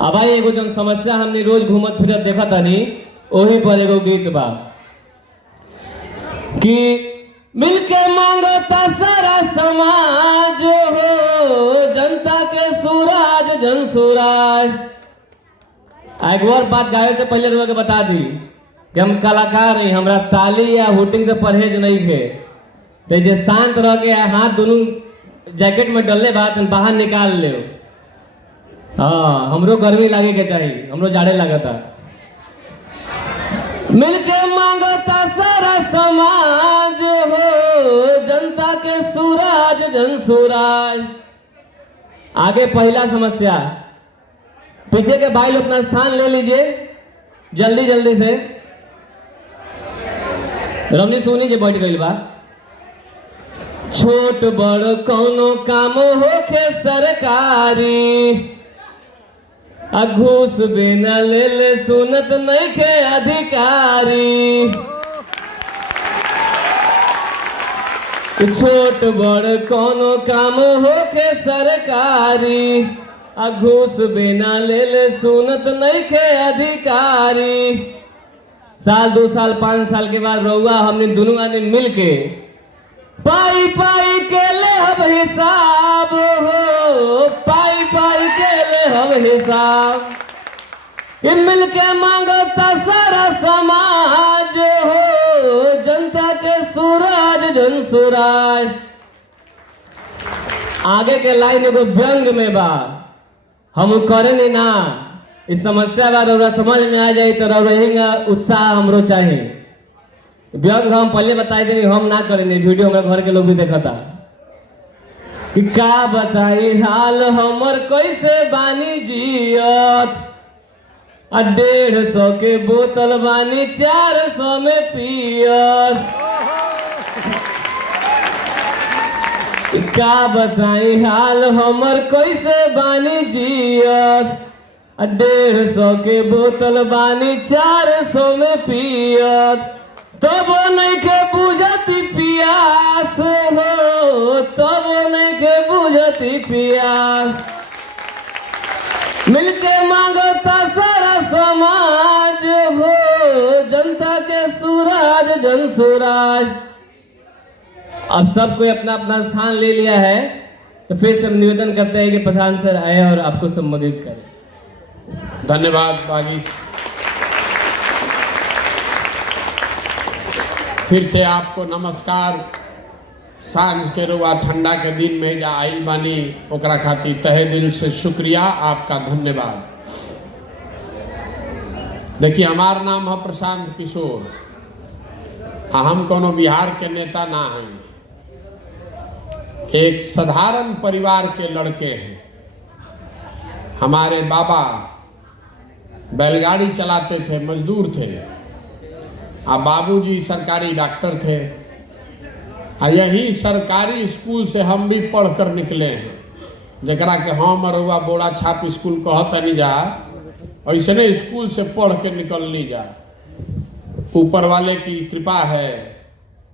अब भाई एगो जन समस्या हमने रोज घूमत फिरत देखा तानी वही पर एगो गीत बा कि मिलके मांगता सारा समाज हो जनता के सूरज जन सूरज। एक और बात गावे से पहले लोगों के बता दी कि हम कलाकार हैं, हमरा ताली या हुटिंग से परहेज नहीं है। तो जे शांत रह के हाथ दोनों जैकेट में डलले बात बाहर निकाल ले। हाँ हमरो गर्मी लागे के चाहिए, हमरो जाड़े लगता। मिलके मांगता सारा समाज हो जनता के सूरज जन सूरज। आगे पहला समस्या, पीछे के भाई लोग अपना स्थान ले लीजिए जल्दी जल्दी से। रमनी सोनी जी बैठ गई बा। छोट बड़ कौनो काम होखे सरकारी घूस बिना ले ले सुनत नहीं के अधिकारी। छोट बड़ कौनो काम होखे सरकारी घूस बिना ले ले सुनत नहीं के अधिकारी। साल 2 साल 5 साल के बाद रहुआ हमने दोनों आदमी मिल के पाई पाई के ले हम हिसाब हो, पाई पाई के ले हम हिसाब। मिल के मांगता सारा समाज हो जनता के सूरज जन सूरज। आगे के लाइन एगो व्यंग में बा, हम करे नहीं ना इस समस्या बार रौरा समझ में आ जाए तो रहेगा उत्साह हमरो चाहिए। व्यंग हम पहले बताए थे हम ना करेंगे, वीडियो हमारे घर के लोग भी देखा था कि का बताई हाल हमर कैसे बानी जियत 150 के बोतल बानी 400 में पियत। का बताई हाल हमर कैसे बानी जियत 150 के बोतल बानी 400 में पियत। तब नहीं के बुझती पियास हो, तब नहीं के बुझती पियास। मिलके मांगता सारा समाज हो जनता के सूरज जन सूरज। अब सब कोई अपना अपना स्थान ले लिया है तो फिर से निवेदन करते हैं कि प्रधान सर आए और आपको संबोधित करें। धन्यवाद बागी। फिर से आपको नमस्कार। सांझ के रुआ ठंडा के दिन में जा आइल बानी ओकरा खातिर तहे दिल से शुक्रिया, आपका धन्यवाद। देखिए हमार नाम है प्रशांत किशोर, हम कोनो बिहार के नेता ना हैं, एक साधारण परिवार के लड़के हैं। हमारे बाबा बैलगाड़ी चलाते थे, मजदूर थे, बाबूजी सरकारी डॉक्टर थे। यही सरकारी स्कूल से हम भी पढ़ कर निकले हैं, जरा के हम अरुआ बोड़ा छाप स्कूल कहते नहीं जा, ऐसे स्कूल से पढ़ के निकलनी जा। ऊपर वाले की कृपा है,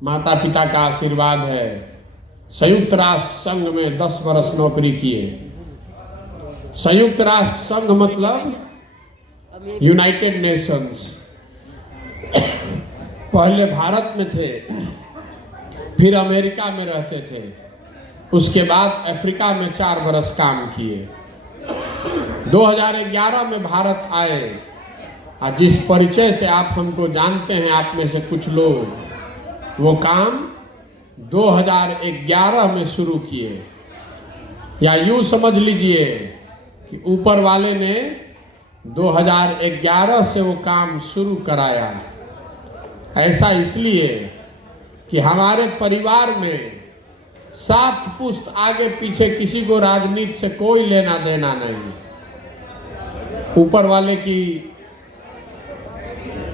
माता पिता का आशीर्वाद है। संयुक्त राष्ट्र संघ में 10 वर्ष नौकरी किए। संयुक्त राष्ट्र संघ मतलब यूनाइटेड नेशंस। पहले भारत में थे, फिर अमेरिका में रहते थे, उसके बाद अफ्रीका में 4 वर्ष काम किए। 2011 में भारत आए और जिस परिचय से आप हमको जानते हैं, आप में से कुछ लोग, वो काम 2011 में शुरू किए। या यूँ समझ लीजिए कि ऊपर वाले ने 2011 से वो काम शुरू कराया। ऐसा इसलिए कि हमारे परिवार में 7 पुश्त आगे पीछे किसी को राजनीति से कोई लेना देना नहीं। ऊपर वाले की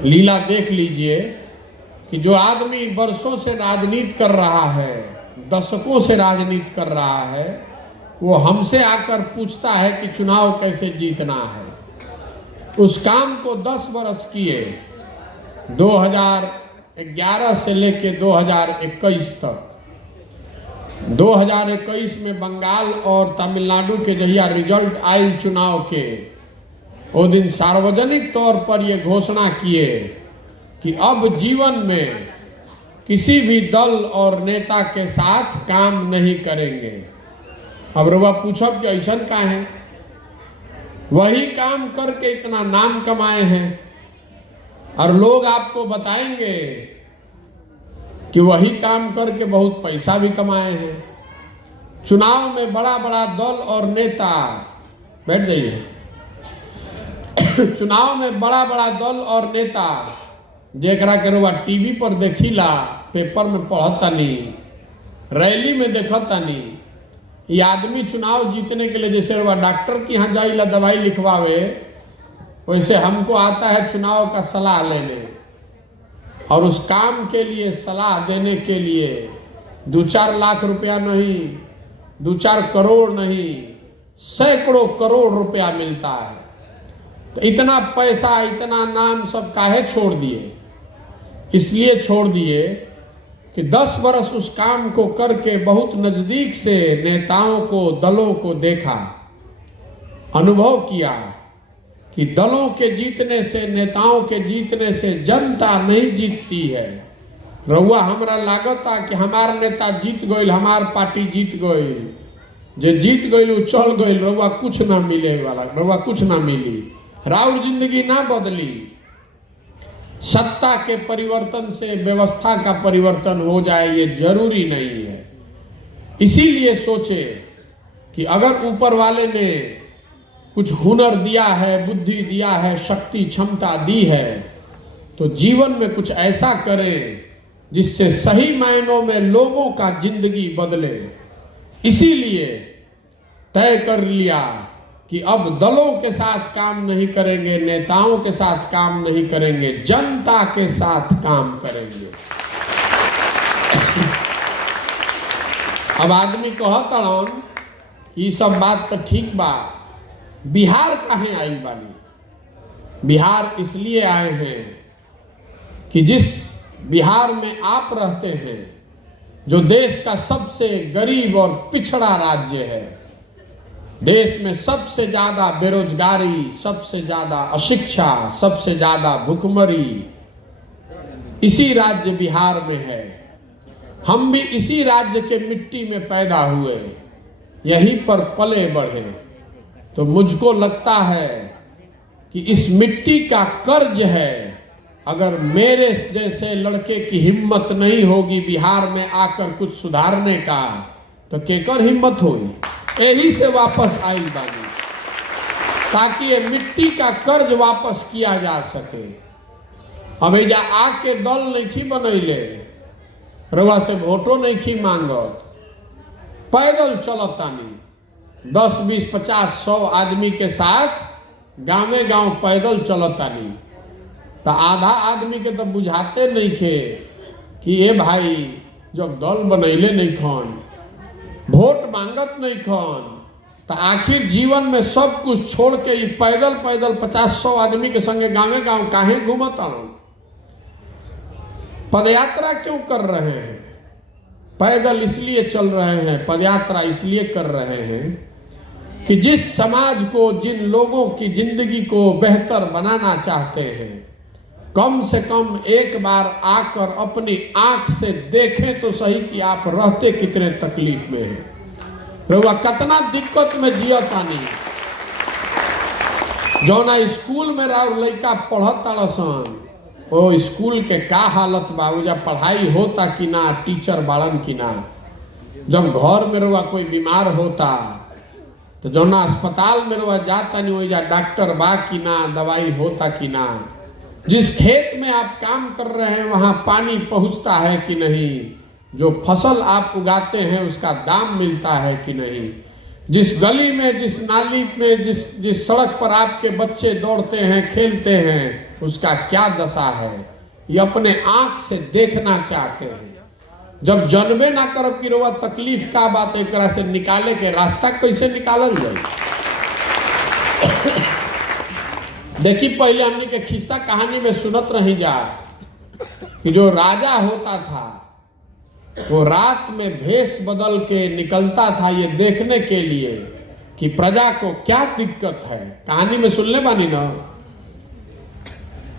लीला देख लीजिए कि जो आदमी वर्षों से राजनीति कर रहा है, दशकों से राजनीति कर रहा है, वो हमसे आकर पूछता है कि चुनाव कैसे जीतना है। उस काम को 10 वर्ष किए, 2011 से लेके 2021 तक। 2021 में बंगाल और तमिलनाडु के जहिया रिजल्ट आई चुनाव के, वो दिन सार्वजनिक तौर पर ये घोषणा किए कि अब जीवन में किसी भी दल और नेता के साथ काम नहीं करेंगे। अब रुआ पूछब कि ऐसा का है, वही काम करके इतना नाम कमाए हैं और लोग आपको बताएंगे कि वही काम करके बहुत पैसा भी कमाए हैं। चुनाव में बड़ा बड़ा दल और नेता, बैठ जाइए, चुनाव में बड़ा बड़ा दल और नेता जेकरा के रुआ टीवी पर देखिला, पेपर में पढ़तानी, रैली में देखतानी, ये आदमी चुनाव जीतने के लिए जैसे रुआ डॉक्टर के यहाँ जाइला दवाई लिखवावे, वैसे हमको आता है चुनाव का सलाह लेने, और उस काम के लिए सलाह देने के लिए 2-4 लाख रुपया नहीं, 2-4 करोड़ नहीं, सैकड़ों करोड़ रुपया मिलता है। तो इतना पैसा, इतना नाम सब काहे छोड़ दिए? इसलिए छोड़ दिए कि 10 बरस उस काम को करके बहुत नजदीक से नेताओं को, दलों को देखा, अनुभव किया कि दलों के जीतने से, नेताओं के जीतने से जनता नहीं जीतती है। रउआ हमरा लागता कि हमार नेता जीत गईल, हमार पार्टी जीत गईल, जे जीत गईल वो चल गईल, रउआ कुछ ना मिले वाला, रउआ कुछ ना मिली, राउर जिंदगी ना बदली। सत्ता के परिवर्तन से व्यवस्था का परिवर्तन हो जाए ये जरूरी नहीं है। इसीलिए सोचे कि अगर ऊपर वाले ने कुछ हुनर दिया है, बुद्धि दिया है, शक्ति क्षमता दी है, तो जीवन में कुछ ऐसा करें जिससे सही मायनों में लोगों का जिंदगी बदले। इसीलिए तय कर लिया कि अब दलों के साथ काम नहीं करेंगे, नेताओं के साथ काम नहीं करेंगे, जनता के साथ काम करेंगे। अब आदमी कहता ये सब बात तो ठीक बा, बिहार काहे आई बानी? बिहार इसलिए आए हैं कि जिस बिहार में आप रहते हैं, जो देश का सबसे गरीब और पिछड़ा राज्य है, देश में सबसे ज्यादा बेरोजगारी, सबसे ज्यादा अशिक्षा, सबसे ज्यादा भुखमरी इसी राज्य बिहार में है। हम भी इसी राज्य के मिट्टी में पैदा हुए, यहीं पर पले बढ़े, तो मुझको लगता है कि इस मिट्टी का कर्ज है। अगर मेरे जैसे लड़के की हिम्मत नहीं होगी बिहार में आकर कुछ सुधारने का, तो केकर हिम्मत होगी? यही से वापस आई बानी ताकि ये मिट्टी का कर्ज वापस किया जा सके। अब एजा आके दल नहीं बनैले, रउआ से वोटो नहीं मांगत, पैदल चलतानी 10, 20, 50, 100 आदमी के साथ गाँवे गांव पैदल चलतानी। तो आधा आदमी के तो बुझाते नहीं थे कि ये भाई जब दल बनैले नहीं खन, वोट मांगत नहीं खन, तो आखिर जीवन में सब कुछ छोड़ के ये पैदल पैदल 50-100 आदमी के संगे गाँवे गांव काहे घूमत आना? पदयात्रा क्यों कर रहे हैं? पैदल इसलिए चल रहे हैं, पदयात्रा इसलिए कर रहे हैं कि जिस समाज को, जिन लोगों की जिंदगी को बेहतर बनाना चाहते हैं, कम से कम एक बार आकर अपनी आंख से देखें तो सही कि आप रहते कितने तकलीफ में हैं, रउआ कितना दिक्कत में जियतानी। जौना स्कूल में राउर लड़का पढ़ता सन, ओ स्कूल के का हालत बा, उजा पढ़ाई होता कि ना, टीचर बाड़न कि ना। जब घर में रउआ कोई बीमार होता तो जौना अस्पताल में रउआ जाता नहीं, वही डॉक्टर बा कि ना, दवाई होता कि ना। जिस खेत में आप काम कर रहे हैं वहां पानी पहुंचता है कि नहीं, जो फसल आप उगाते हैं उसका दाम मिलता है कि नहीं, जिस गली में, जिस नाली में, जिस सड़क पर आपके बच्चे दौड़ते हैं, खेलते हैं, उसका क्या दशा है, ये अपने आंख से देखना चाहते हैं। जब जनबे ना करब कि रउआ तकलीफ का बात, एक से निकाले के रास्ता कैसे निकालल जाए? देखी, पहले हमने के खिस्सा कहानी में सुनत रही जा कि जो राजा होता था वो रात में भेष बदल के निकलता था ये देखने के लिए कि प्रजा को क्या दिक्कत है, कहानी में सुनले बानी ना।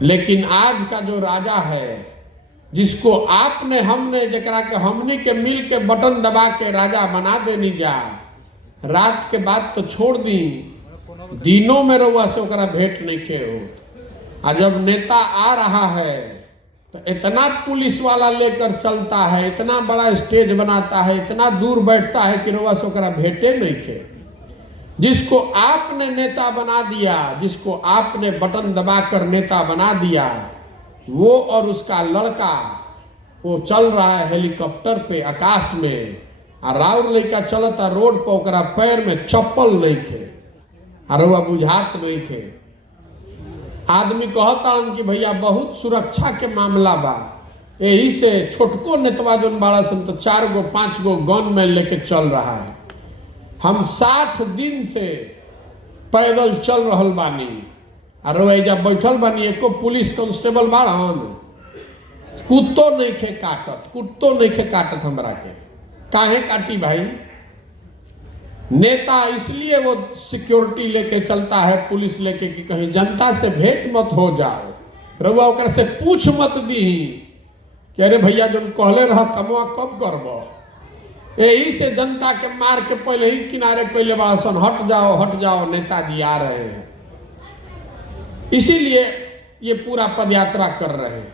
लेकिन आज का जो राजा है, जिसको आपने हमने जकरा के हमनी के मिल के बटन दबा के राजा बना देनी जा, रात के बाद तो छोड़ दी, दिनों में रहुआ से ओकरा भेंट नहीं खे हो। आ जब नेता आ रहा है तो इतना पुलिस वाला लेकर चलता है, इतना बड़ा स्टेज बनाता है, इतना दूर बैठता है कि रहुआ से ओकरा भेंटे नहीं खे। जिसको आपने नेता बना दिया, जिसको आपने बटन दबाकर नेता बना दिया, वो और उसका लड़का वो चल रहा है हेलीकॉप्टर पे आकाश में, और राउर लड़का चलता रोड पर, ओकरा पैर में चप्पल नहीं थे, और वह बुझात नहीं थे। आदमी कहता कि भैया बहुत सुरक्षा के मामला बा, यही से छोटको नेतवा जौन बाड़ा सन तो 4 गो 5 गो गन में लेके चल रहा है। हम 60 दिन से पैदल चल रहल बानी, और वैजा बैठल बानी, एको पुलिस कांस्टेबल बाड़न, कुत्तो नहीं खे काटत, कुत्तो नहीं खे काटत हमरा के। काहे काटी भाई? नेता इसलिए वो सिक्योरिटी लेके चलता है, पुलिस लेके, कि कहीं जनता से भेंट मत हो जाओ, रउआ ओकरा से पूछ मत दी कि अरे भैया जब कहले रह कमवा कब करब। यही से जनता के मार के पहले ही किनारे पहले बासन, हट जाओ नेताजी आ रहे हैं। इसीलिए ये पूरा पदयात्रा कर रहे हैं।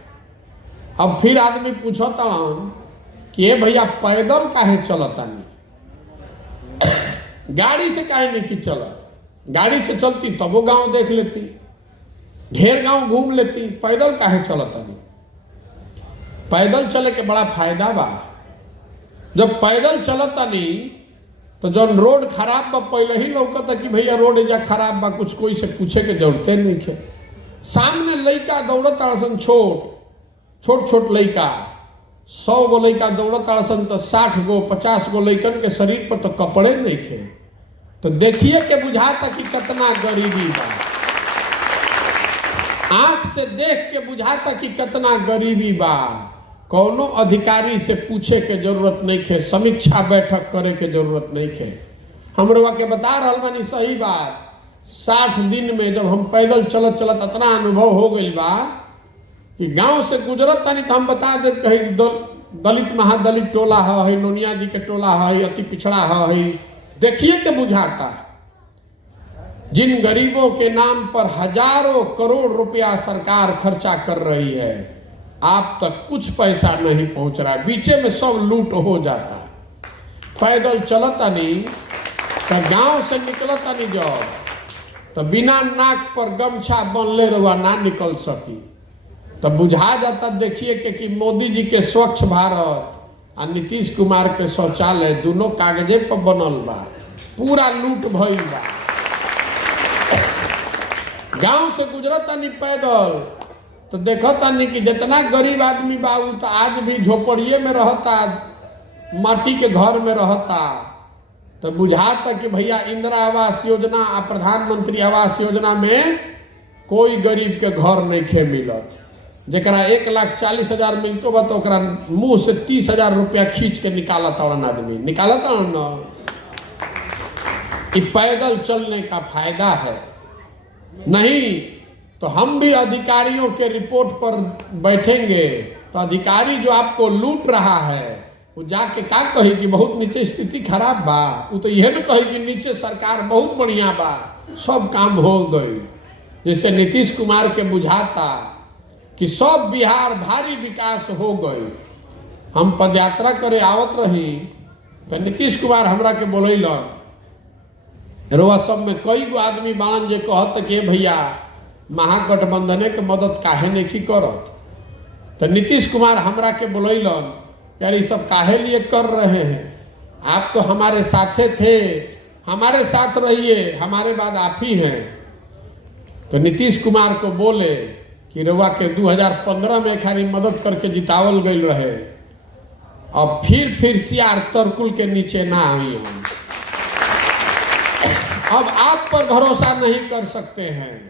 अब फिर आदमी पूछता कि ये भैया पैदल काहे चलता नहीं, गाड़ी से काहे नहीं चला? गाड़ी से चलती तब वो गांव देख लेती, ढेर गांव घूम लेती, पैदल काहे चलता नहीं? पैदल चले के बड़ा फायदा बा। जब पैदल चलता नहीं तो जब रोड खराब बा पहले ही लौकता कि भैया रोड एजा खराब बा, कुछ कोई से पूछे के जरूरते नहीं थे। सामने लड़का दौड़ता सन, छोट लड़का, 100 गो लड़का दौड़ता सन तो 60 गो 50 गो लड़कन के शरीर पर तो कपड़े नहीं थे। तो देखिए के बुझाता कि कितना गरीबी बा, आंख से देख के बुझाता कि कितना गरीबी बा। कौनो अधिकारी से पूछे के जरूरत नहीं थे, समीक्षा बैठक करे के जरूरत नहीं थे। हम रउआ के बता रहल बानी सही बात। 60 दिन में जब हम पैदल चलत इतना अनुभव हो गई बा कि गांव से गुजरत तानी तो हम बता दे, कहीं दलित महादलित टोला है, नोनिया जी के टोला है, अति पिछड़ा है, देखिए के बुझाता। जिन गरीबों के नाम पर हजारों करोड़ रुपया सरकार खर्चा कर रही है, आप तक कुछ पैसा नहीं पहुंच रहा है, बीचे में सब लूट हो जाता है। पैदल चलता नहीं तो गांव से निकलता नहीं जब तो बिना नाक पर गमछा बनले रहुआ ना निकल सकी। तब बुझा जाता देखिए कि मोदी जी के स्वच्छ भारत और नीतीश कुमार के शौचालय दोनों कागजे पर बनल बा, पूरा लूट भइल बा। गांव से गुजरता नहीं पैदल तो देखता नहीं कि जितना गरीब आदमी बा उ तो आज भी झोपड़िए में रहता, माटी के घर में रहता। तो बुझाता कि भैया इंदिरा आवास योजना और प्रधानमंत्री आवास योजना में कोई गरीब के घर नहीं खे मिलत। जरा 1,40,000 मिलतो बा तो ओकरा मुंह से 30,000 रुपया खींच के निकालता आदमी, निकालता न। पैदल चलने का फायदा है। नहीं तो हम भी अधिकारियों के रिपोर्ट पर बैठेंगे तो अधिकारी जो आपको लूट रहा है वो जाके क्या कही कि बहुत नीचे स्थिति खराब बा, वो तो यह न कही कि नीचे सरकार बहुत बढ़िया बा, सब काम हो गई। जैसे नीतीश कुमार के बुझाता कि सब बिहार भारी विकास हो गई। हम पदयात्रा करे आवत रही तो नीतीश कुमार हमरा के बोलैलन, रोआ सब में कई गो आदमी बाणन जे कहत कि भैया महागठबंधन के मदद काहे नहीं करत। तो नीतीश कुमार हमरा के बोलैलन, यार ये सब काहे लिए कर रहे हैं, आप तो हमारे साथे थे, हमारे साथ रहिए, हमारे बाद आप ही हैं। तो नीतीश कुमार को बोले कि रउआ के 2015 में खाली मदद करके जितावल गई रहे, अब फिर सियार तरकुल के नीचे ना आई हम, अब आप पर भरोसा नहीं कर सकते हैं।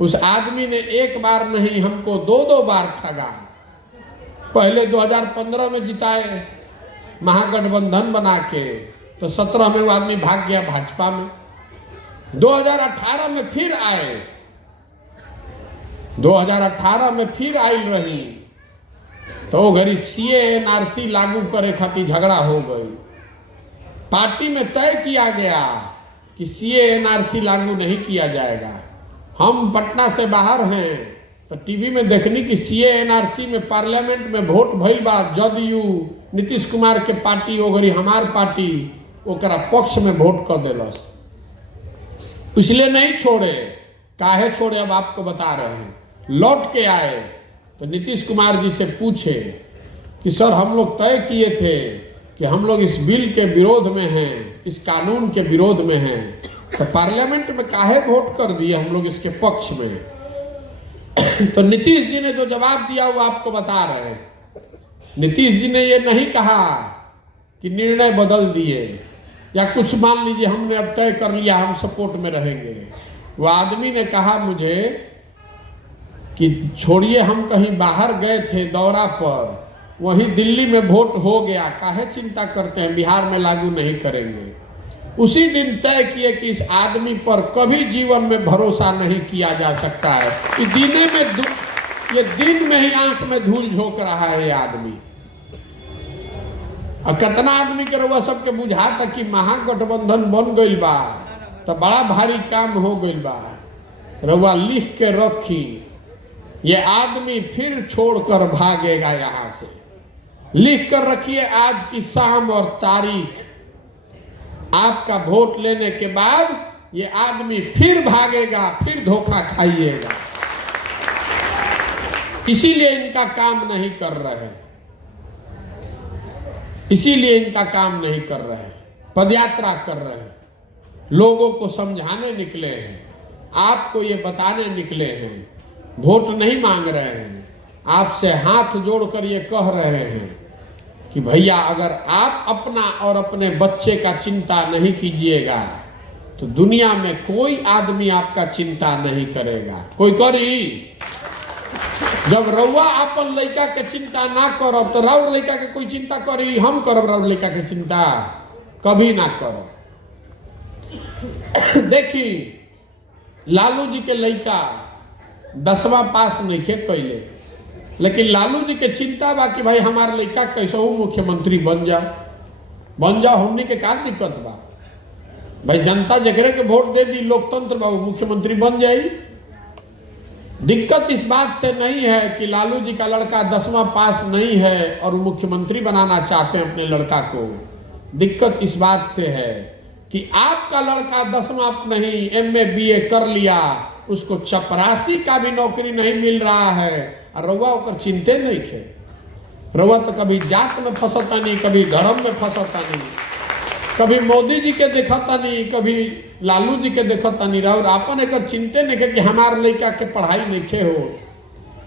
उस आदमी ने एक बार नहीं हमको 2-2 बार ठगा। पहले 2015 में जिताए महागठबंधन बना के, तो 17 में वो आदमी भाग गया भाजपा में, 2018 में फिर आए, 2018 में फिर आयल रही तो घड़ी सीए एनआरसी लागू करे खातिर झगड़ा हो गई। पार्टी में तय किया गया कि सीए एनआरसी लागू नहीं किया जाएगा। हम पटना से बाहर हैं तो टीवी में देखनी कि सीए एनआरसी में पार्लियामेंट में वोट भइल बा, जदयू नीतीश कुमार के पार्टी ओगरी हमार पार्टी ओकरा पक्ष में वोट कर दिलस। इसलिए नहीं छोड़े। काहे छोड़े अब आपको बता रहे हैं। लौट के आए तो नीतीश कुमार जी से पूछे कि सर हम लोग तय किए थे कि हम लोग इस बिल के विरोध में हैं, इस कानून के विरोध में हैं, तो पार्लियामेंट में काहे वोट कर दिए हम लोग इसके पक्ष में। तो नीतीश जी ने जो जवाब दिया वो आपको बता रहे हैं। नीतीश जी ने ये नहीं कहा कि निर्णय बदल दिए या कुछ मान लीजिए हमने अब तय कर लिया हम सपोर्ट में रहेंगे। वो आदमी ने कहा मुझे कि छोड़िए हम कहीं बाहर गए थे दौरा पर, वहीं दिल्ली में वोट हो गया, काहे चिंता करते हैं, बिहार में लागू नहीं करेंगे। उसी दिन तय किए कि इस आदमी पर कभी जीवन में भरोसा नहीं किया जा सकता है। ये दिन में ही आंख में धूल झोंक रहा है ये आदमी। और कितना आदमी के रउआ सबके बुझाता कि महागठबंधन बन गई बा तो बड़ा भारी काम हो गई बा। रउआ लिख के रखी, ये आदमी फिर छोड़कर भागेगा यहां से। लिख कर रखिए आज की शाम और तारीख। आपका वोट लेने के बाद ये आदमी फिर भागेगा, फिर धोखा खाइएगा। इसीलिए इनका काम नहीं कर रहे, इसीलिए इनका काम नहीं कर रहे। पदयात्रा कर रहे हैं, लोगों को समझाने निकले हैं, आपको ये बताने निकले हैं, वोट नहीं मांग रहे हैं। आपसे हाथ जोड़कर ये कह रहे हैं कि भैया अगर आप अपना और अपने बच्चे का चिंता नहीं कीजिएगा तो दुनिया में कोई आदमी आपका चिंता नहीं करेगा। कोई करी? जब रउआ अपन लड़का के चिंता ना करब तो राउर लड़का के कोई चिंता करी? हम करब राउर लड़का के चिंता? कभी ना करब। देखी लालू जी के लड़का 10वां पास नहीं खे कैले, लेकिन लालू जी के चिंता बा कि भाई हमारे लड़का कैसे मुख्यमंत्री बन जा हमनी के का दिक्कत बा? भाई जनता जगरे के वोट दे दी, लोकतंत्र बा, मुख्यमंत्री बन जाई। दिक्कत इस बात से नहीं है कि लालू जी का लड़का 10वां पास नहीं है और मुख्यमंत्री बनाना चाहते हैं अपने लड़का को। दिक्कत इस बात से है कि आपका लड़का 10वां नहीं MA BA कर लिया, उसको चपरासी का भी नौकरी नहीं मिल रहा है और रउआ ओकर चिंते नहीं थे। रउआ तो कभी जात में फंसता नहीं, कभी धर्म में फंसता नहीं, कभी मोदी जी के देखता नहीं, कभी लालू जी के देखता नहीं। और आपन एक चिंते नहीं थे कि हमार लड़का के पढ़ाई नहीं खे हो,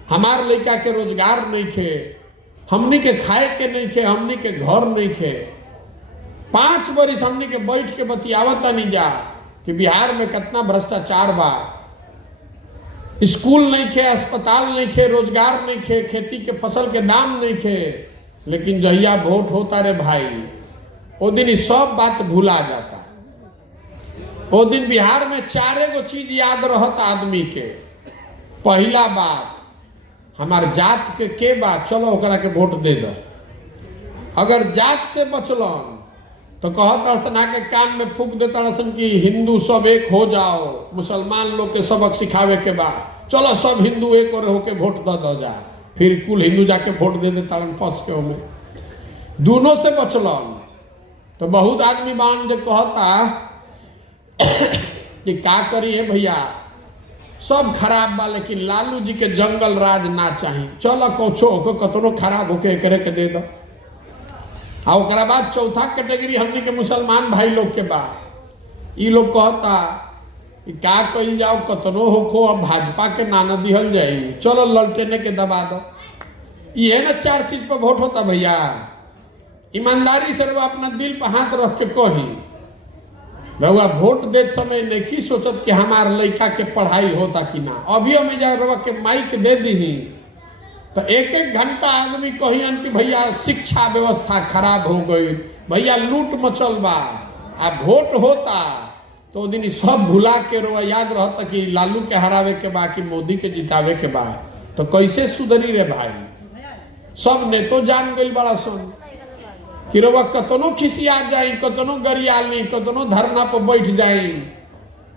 हमार लड़का के रोजगार नहीं खे, हमनी के खाए के नहीं खे, हमनी के घर नहीं खे। 5 बरिस हमनी के बैठ के बतियावता नहीं जा कि बिहार में कितना भ्रष्टाचार बा। स्कूल नहीं खे, अस्पताल नहीं खे, रोजगार नहीं खे, खेती के फसल के दाम नहीं खे। लेकिन जहिया वोट होता रे भाई, वो दिन ही सब बात भुला जाता। वो दिन बिहार में 4 चीज याद रहता आदमी के। पहला बात, हमार जात के बात, चलो ओकरा के वोट दे दो। अगर जात से बचलन तो कहता के कान में फूक देता कि हिंदू सब एक हो जाओ, मुसलमान लोग के सबक सिखावे के बाद चलो सब हिंदू एक और होके वोट दो जा। फिर कुल हिंदू जाके वोट दे देता फंस के में। दोनों से बचलन तो बहुत आदमी बान जो कहता कि का करी है भैया, सब खराब बा लेकिन लालू जी के जंगल राज ना चाहिए। चलो कौछो को कतनो खराब होके करे के दे दो। आ ओकरा बाद चौथा कैटेगरी हमनी के मुसलमान भाई लोग के बाद ई लोग कहता कि का कही जाओ, कतनो होखो अब भाजपा के नाना दिहल जाई, चलो ललटेने के दबा दो। ये ना 4 चीज पर वोट होता भैया। ईमानदारी से रउआ अपना दिल पर हाथ रख के कही, रउआ वोट देते समय नहीं सोचत कि हमार लड़का के पढ़ाई होता कि ना। अभी हमें जा रउआ के माइक दे दी तो 1-1 घंटा आदमी कहियन कि भैया शिक्षा व्यवस्था खराब हो गई, भैया लूट मचल बा। आ वोट होता तो वो दिन सब भुला के रोआ याद रहता कि लालू के हरावे के बा कि मोदी के जितावे के बा, तो कैसे सुधरी रे भाई। सब ने तो जान गई बड़ा सुन कि रोआ कतनो खिसिया जाई, कतनो गरियाली, कतनो धरना पर बैठ जाई,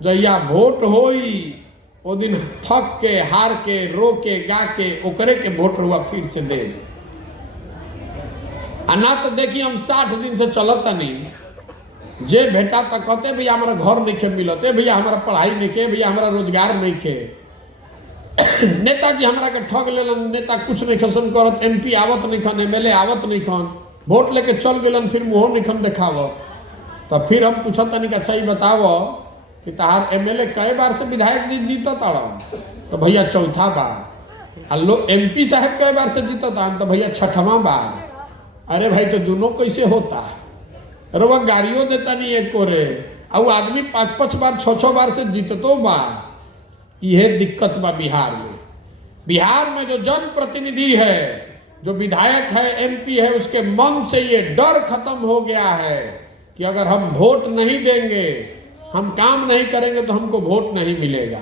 जहिया वोट होई वो दिन थक के हार के रो के गा के ओकरे के वोट रुआ फिर से दे। ना तो देखिए हम 60 दिन से चलता नहीं, जे भेटा तो कहते भैया हमारा घर नहीं खे मिलते, भैया हमारा पढ़ाई नहीं खे, भैया हमारा रोजगार नहीं खे। नेताजी हमारा के ठग ले, नेता कुछ नहीं खसन करत, MP आवत नहीं खन, MLA आवत नहीं खन, वोट लेके चल गलन, फिर मुँह नहीं खन देखाव। तो फिर हम पूछत नहीं अच्छा ही बताओ कि तहार MLA कई बार से विधायक जी जीता ताड़न, तो भैया चौथा बार। आ लो MP साहब कई बार से जीता ताड़न, तो भैया छठवां बार। अरे भाई तो दोनों कैसे होता है? अरे वह गाड़ियों देता नहीं एक को रे, और आदमी 5-5 बार 6-6 बार से जीततो बा। यह दिक्कत बा बिहार में। बिहार में जो जनप्रतिनिधि है, जो विधायक है, MP है, उसके मन से ये डर खत्म हो गया है कि अगर हम वोट नहीं देंगे, हम काम नहीं करेंगे तो हमको वोट नहीं मिलेगा।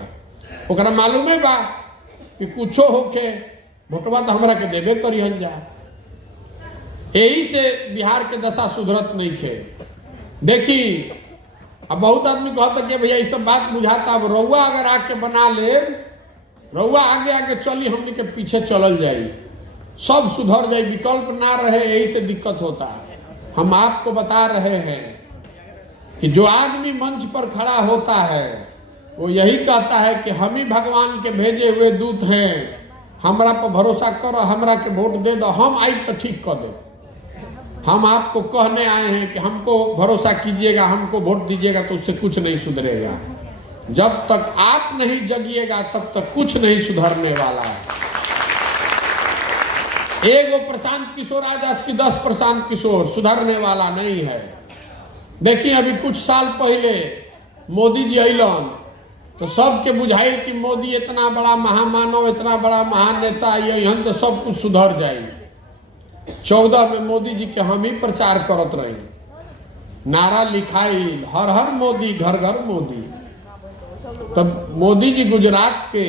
ओकरा मालूम है बा कि कुछो होके वोटवा तो हमरा के देवे करिहन जा। यही से बिहार के दशा सुधरत नहीं खे। देखी अब बहुत आदमी कहता कि भैया ये सब बात बुझाता, अब रउआ अगर आके बना ले, रउआ आगे आगे चली, हमने के पीछे चलल जाई, सब सुधर जाई, विकल्प ना रहे, यही से दिक्कत होता है। हम आपको बता रहे हैं कि जो आदमी मंच पर खड़ा होता है वो यही कहता है कि हम ही भगवान के भेजे हुए दूत हैं, हमरा पर भरोसा करो, हमरा के वोट दे दो, हम आई तो ठीक कर दे। हम आपको कहने आए हैं कि हमको भरोसा कीजिएगा, हमको वोट दीजिएगा, तो उससे कुछ नहीं सुधरेगा। जब तक आप नहीं जगिएगा तब तक कुछ नहीं सुधरने वाला है। एक वो प्रशांत किशोर आज की 10 प्रशांत किशोर सुधरने वाला नहीं है। देखिए अभी कुछ साल पहले मोदी जी अलन तो सबके बुझाइल कि मोदी इतना बड़ा महामानव, इतना बड़ा महान नेता, यही तो सब कुछ सुधर जाए। 14 में मोदी जी के हम ही प्रचार करत रहे, नारा लिखाई हर हर मोदी, घर घर मोदी। तब मोदी जी गुजरात के,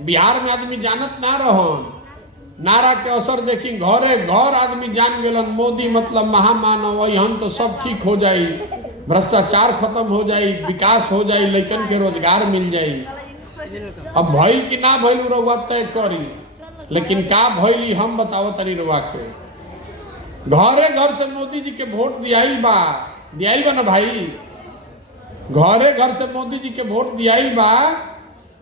बिहार में आदमी जानत ना रहन, नारा के असर देखी घरे घर आदमी जान गेलन, मोदी मतलब महामानव, यहाँ तो सब ठीक हो जाई, भ्रष्टाचार खत्म हो जाई, विकास हो जाई, लइकन के रोजगार मिल जाई। अब भइल कि ना भइल रउआ तय करी, लेकिन का भइली हम बताओ तनी रउआ के। घरे घर से मोदी जी के वोट दियाइल बा ना भाई, घरे घर से मोदी जी के वोट दियाइल बा,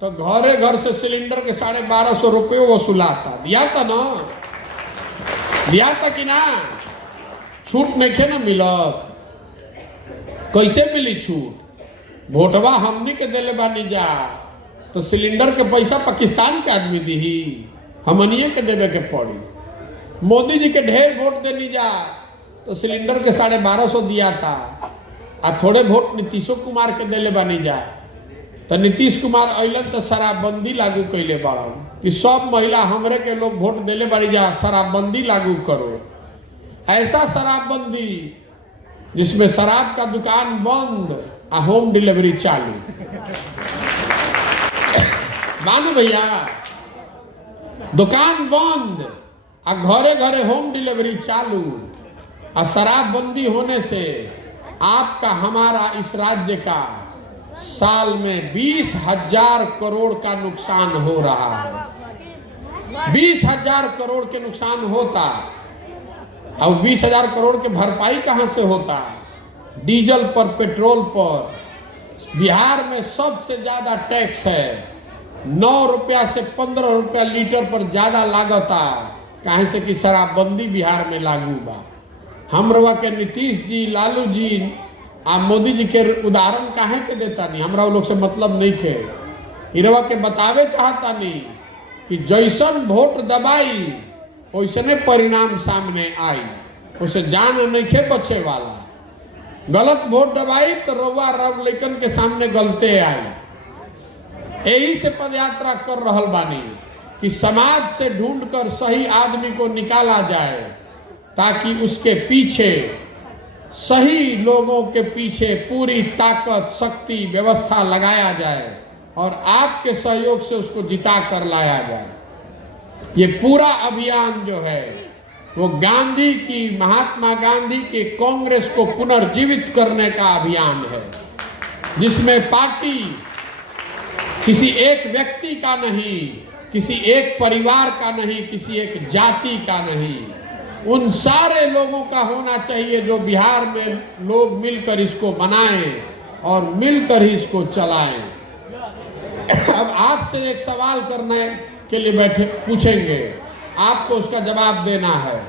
तो घरे घर से सिलेंडर के 1250 रुपये वसूलाता, दिया था ना, दिया था कि ना? छूट नहीं खे ना मिलत, कैसे मिली छूट? वोटवा हमनी के दिले बानी जा, तो सिलेंडर के पैसा पाकिस्तान के आदमी दी, हमनिए के देवे के पड़ी। मोदी जी के ढेर वोट देनी जा, तो सिलेंडर के 1250 दिया था, और थोड़े वोट नीतीशो कुमार के दिले बानी जा, तो नीतीश कुमार अलन तो शराबबंदी लागू कैले बाड़न कि सब महिला हमरे के लोग वोट दिले बाड़ी जा, शराबबंदी लागू करो। ऐसा शराबबंदी जिसमें शराब का दुकान बंद और होम डिलीवरी चालू। बांध भैया, दुकान बंद और घरे घरे होम डिलीवरी चालू। और शराबबंदी होने से आपका हमारा इस राज्य का साल में 20,000 करोड़ का नुकसान हो रहा है। 20,000 करोड़ के नुकसान होता, और 20,000 करोड़ के भरपाई कहां से होता? डीजल पर, पेट्रोल पर। बिहार में सबसे ज्यादा टैक्स है, 9 रुपया से 15 रुपया लीटर पर ज्यादा लागता, कहीं से कि शराबबंदी बिहार में लागू बा। हम रवा के नीतीश जी, लालू जी आ मोदी जी के उदाहरण काहे के देता नहीं? हमरा लोग से मतलब नहीं खे, इरवा के बतावे चाहता नहीं कि जैसन वोट दबाई वैसने परिणाम सामने आई, उसे जान नहीं खे बचे वाला। गलत वोट दबाई तो रउआ रव लेकिन के सामने गलते आई। यही से पदयात्रा कर रहल बानी कि समाज से ढूंढकर सही आदमी को निकाला जाए, ताकि उसके पीछे सही लोगों के पीछे पूरी ताकत, शक्ति, व्यवस्था लगाया जाए और आपके सहयोग से उसको जिता कर लाया जाए। ये पूरा अभियान जो है वो गांधी की, महात्मा गांधी के कांग्रेस को पुनर्जीवित करने का अभियान है, जिसमें पार्टी किसी एक व्यक्ति का नहीं, किसी एक परिवार का नहीं, किसी एक जाति का नहीं, उन सारे लोगों का होना चाहिए जो बिहार में लोग मिलकर इसको बनाएं और मिलकर ही इसको चलाएं। अब आपसे एक सवाल करने के लिए बैठे पूछेंगे, आपको उसका जवाब देना है।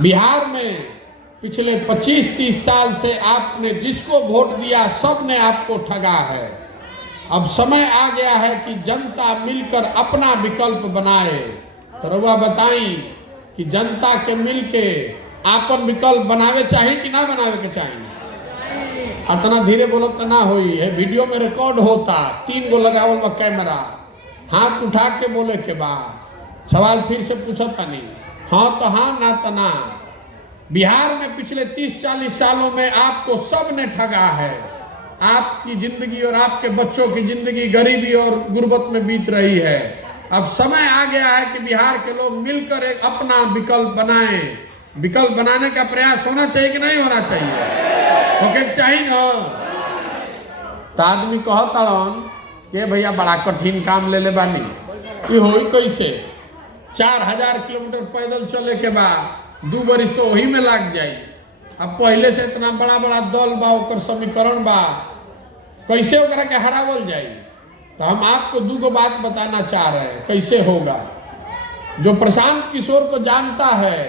बिहार में पिछले 25-30 साल से आपने जिसको वोट दिया सब ने आपको ठगा है। अब समय आ गया है कि जनता मिलकर अपना विकल्प बनाए। तो रउआ बताई कि जनता के मिलके आपन विकल्प बनावे चाहिए कि ना बनावे के चाहिए? इतना धीरे बोलो तो ना होई है, वीडियो में रिकॉर्ड होता, 3 गो लगावल बा कैमरा, हाथ उठा के बोले के बाद सवाल फिर से पूछता नहीं, हाँ तो हाँ, ना तो ना। बिहार में पिछले 30-40 सालों में आपको सब ने ठगा है। आपकी जिंदगी और आपके बच्चों की जिंदगी गरीबी और गुर्बत में बीत रही है। अब समय आ गया है कि बिहार के लोग मिलकर एक अपना विकल्प बनाएं। विकल्प बनाने का प्रयास होना चाहिए कि नहीं होना चाहिए? तो क्या चाहिए ना? तो आदमी कहता कि भैया बड़ा कठिन काम ले बानी, ये होई कैसे? 4000 किलोमीटर पैदल चले के बाद 2 बरिस तो वही में लग जाई। अब पहले से इतना बड़ा बड़ा दल बा, ओकर समीकरण बा, कैसे ओकरा के हरावल जाई? तो हम आपको 2 बात बताना चाह रहे हैं कैसे होगा। जो प्रशांत किशोर को जानता है,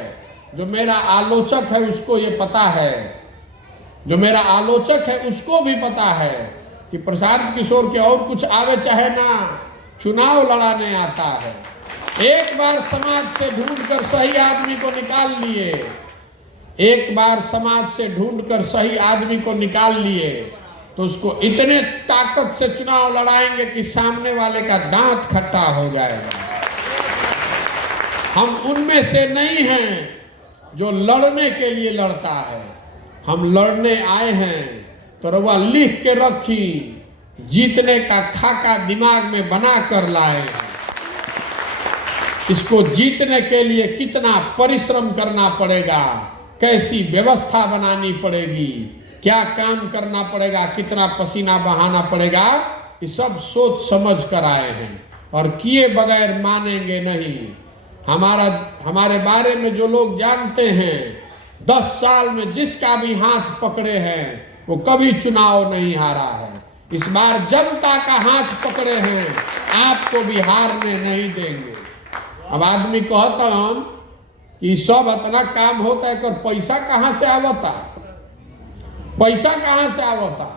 जो मेरा आलोचक है उसको ये पता है, जो मेरा आलोचक है उसको भी पता है कि प्रशांत किशोर के और कुछ आवे चाहे ना, चुनाव लड़ाने आता है। एक बार समाज से ढूंढकर सही आदमी को निकाल लिए, एक बार समाज से ढूंढकर सही आदमी को निकाल लिए तो उसको इतने ताकत से चुनाव लड़ाएंगे कि सामने वाले का दांत खट्टा हो जाएगा। हम उनमें से नहीं हैं जो लड़ने के लिए लड़ता है। हम लड़ने आए हैं तो रउआ लिख के रखी, जीतने का खाका दिमाग में बना कर लाए हैं। इसको जीतने के लिए कितना परिश्रम करना पड़ेगा, कैसी व्यवस्था बनानी पड़ेगी, क्या काम करना पड़ेगा, कितना पसीना बहाना पड़ेगा, ये सब सोच समझ कर आए हैं और किए बगैर मानेंगे नहीं। हमारे बारे में जो लोग जानते हैं, 10 साल में जिसका भी हाथ पकड़े हैं वो कभी चुनाव नहीं हारा है। इस बार जनता का हाथ पकड़े हैं, आपको भी हारने नहीं देंगे। अब आदमी कहता कि सब इतना काम होता है, कर पैसा कहाँ से आवता? पैसा कहाँ से आवता?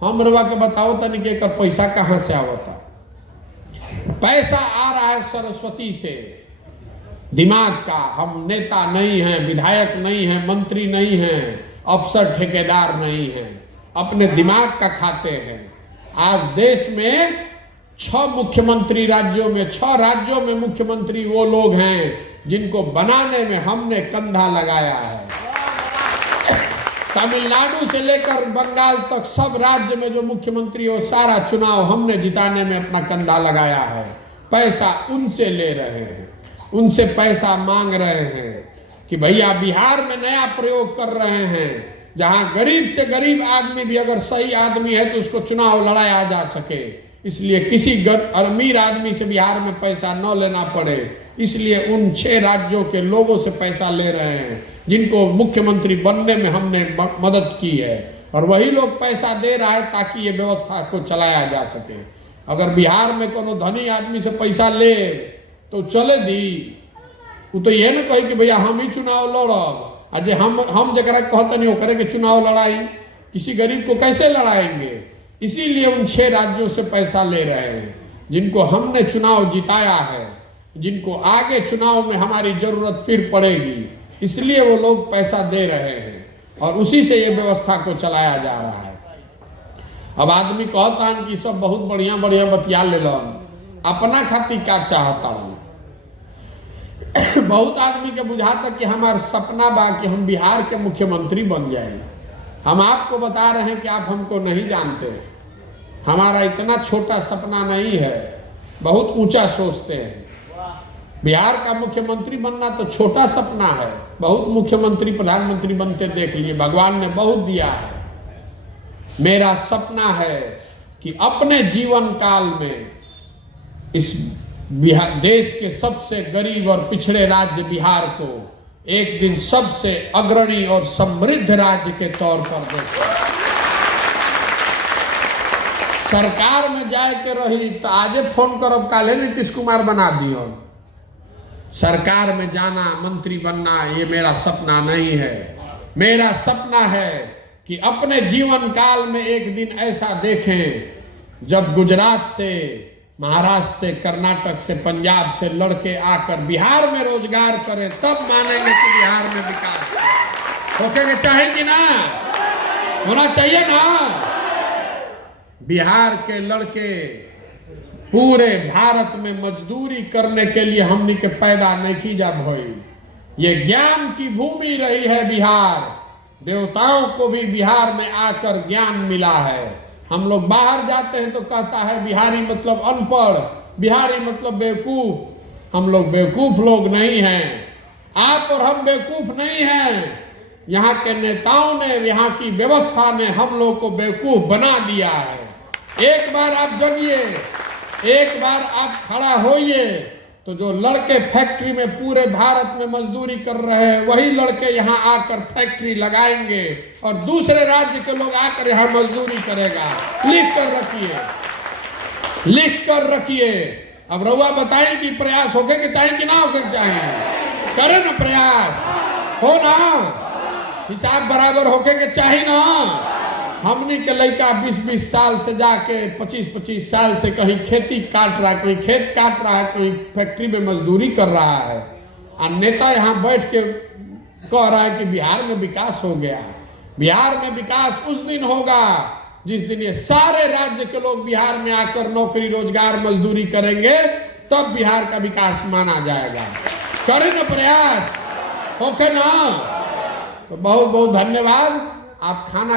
हम रवा के बताओ तनी के कर पैसा कहाँ से आवता? पैसा आ रहा है सरस्वती से, दिमाग का। हम नेता नहीं हैं, विधायक नहीं हैं, मंत्री नहीं हैं, अफसर ठेकेदार नहीं हैं, अपने दिमाग का खाते हैं। आज देश में 6 मुख्यमंत्री राज्यों में, 6 राज्यों में मुख्यमंत्री वो लोग हैं जिनको बनाने में हमने कंधा लगाया है। तमिलनाडु से लेकर बंगाल तक सब राज्य में जो मुख्यमंत्री हो, सारा चुनाव हमने जिताने में अपना कंधा लगाया है। पैसा उनसे ले रहे हैं, उनसे पैसा मांग रहे हैं कि भैया बिहार में नया प्रयोग कर रहे हैं, जहां गरीब से गरीब आदमी भी अगर सही आदमी है तो उसको चुनाव लड़ाया जा सके। इसलिए किसी अमीर आदमी से बिहार में पैसा न लेना पड़े, इसलिए उन 6 राज्यों के लोगों से पैसा ले रहे हैं जिनको मुख्यमंत्री बनने में हमने मदद की है, और वही लोग पैसा दे रहा है ताकि ये व्यवस्था को चलाया जा सके। अगर बिहार में कोनो धनी आदमी से पैसा ले तो चले दी, वो तो यह न कहे कि भैया हम ही चुनाव लड़ब, आज हम जरा कहते नहीं करे कि चुनाव लड़ाई, किसी गरीब को कैसे लड़ाएंगे? इसीलिए उन 6 राज्यों से पैसा ले रहे हैं जिनको हमने चुनाव जिताया है, जिनको आगे चुनाव में हमारी जरूरत फिर पड़ेगी, इसलिए वो लोग पैसा दे रहे हैं और उसी से ये व्यवस्था को चलाया जा रहा है। अब आदमी कहता है कि सब बहुत बढ़िया बढ़िया बतिया ले लो, अपना खातिर क्या चाहता हूं? बहुत आदमी के बुझाता कि हमारा सपना बा कि हम बिहार के मुख्यमंत्री बन जाएंगे। हम आपको बता रहे हैं कि आप हमको नहीं जानते। हमारा इतना छोटा सपना नहीं है, बहुत ऊंचा सोचते हैं। बिहार का मुख्यमंत्री बनना तो छोटा सपना है, बहुत मुख्यमंत्री प्रधानमंत्री बनते देख लिए, भगवान ने बहुत दिया है। मेरा सपना है कि अपने जीवन काल में इस बिहार देश के सबसे गरीब और पिछड़े राज्य बिहार को एक दिन सबसे अग्रणी और समृद्ध राज्य के तौर पर देखें। सरकार में जाए के रही तो आजे फोन करब, काले नीतीश कुमार बना दियो। सरकार में जाना, मंत्री बनना, ये मेरा सपना नहीं है। मेरा सपना है कि अपने जीवन काल में एक दिन ऐसा देखें जब गुजरात से, महाराष्ट्र से, कर्नाटक से, पंजाब से लड़के आकर बिहार में रोजगार करें, तब मानेंगे कि बिहार में विकास होके चाहेंगे ना, होना चाहिए ना। बिहार के लड़के पूरे भारत में मजदूरी करने के लिए हमनी के पैदा नहीं की जब हुई। ये ज्ञान की भूमि रही है बिहार। देवताओं को भी बिहार में आकर ज्ञान मिला है। हम लोग बाहर जाते हैं तो कहता है बिहारी मतलब अनपढ़, बिहारी मतलब बेवकूफ। हम लोग बेवकूफ लोग नहीं हैं, आप और हम बेवकूफ नहीं हैं। यहाँ के नेताओं ने, यहाँ की व्यवस्था ने हम लोग को बेवकूफ बना दिया है। एक बार आप जगिए, एक बार आप खड़ा होइए तो जो लड़के फैक्ट्री में पूरे भारत में मजदूरी कर रहे हैं, वही लड़के यहाँ आकर फैक्ट्री लगाएंगे और दूसरे राज्य के लोग आकर यहाँ मजदूरी करेगा। लिख कर रखिए, लिख कर रखिए। अब रउआ बताएं कि प्रयास होके के चाहे कि ना होके चाहे, करें ना प्रयास, हो ना, हिसाब बराबर होके के चाहे ना। हमनी के लड़का 20-20 साल से जाके 25-25 साल से कहीं खेती काट रहा है, कोई खेत काट रहा है, कोई फैक्ट्री में मजदूरी कर रहा है, और नेता यहाँ बैठ के कह रहा है कि बिहार में विकास हो गया। बिहार में विकास उस दिन होगा जिस दिन ये सारे राज्य के लोग बिहार में आकर नौकरी, रोजगार, मजदूरी करेंगे, तब बिहार का विकास माना जाएगा। करें ना प्रयास, ओके ना। तो बहुत बहुत धन्यवाद। आप खाना